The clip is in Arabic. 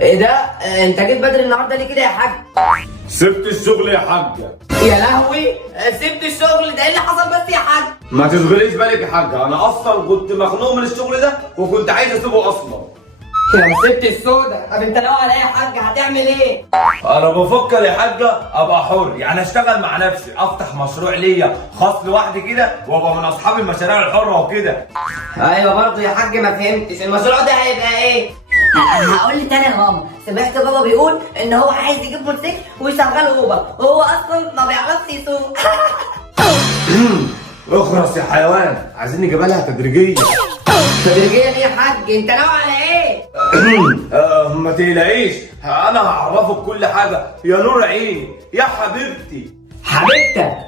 ايه ده؟ انت جيت بدري النهارده ليه كده يا حاج؟ سبت الشغل يا حاجة. يا لهوي، سبت الشغل ده؟ ايه اللي حصل بس يا حاج؟ ما تشغليش بالك يا حاجة، أنا أصلا كنت مخنوق من الشغل ده وكنت عايز أسيبه أصلا. يا سبت السودا. طب انت ناوي على ايه يا حاج؟ هتعمل ايه؟ أنا بفكر يا حاجة أبقى حر، يعني أشتغل مع نفسي، أفتح مشروع ليا خاص لوحدي كده وأبقى من أصحاب المشاريع الحرة وكده. ايوه برضه يا حاج، ما فهمتش المشروع ده هيبقى ايه؟ هقول لي تاني يا ماما. سمعت بابا بيقول ان هو عايز يجيب موتوسيكل ويشغله اوبر، وهو اصلا ما بيعرفش يسوق. اخرس يا حيوان، عايزين نجيبها لها تدريجيا. تدريجيا ليه يا حاج؟ انت ناوي على ايه؟ ما تقلقيش، أنا هعرفك كل حاجة يا نور عيني يا حبيبتي. حبيبتك؟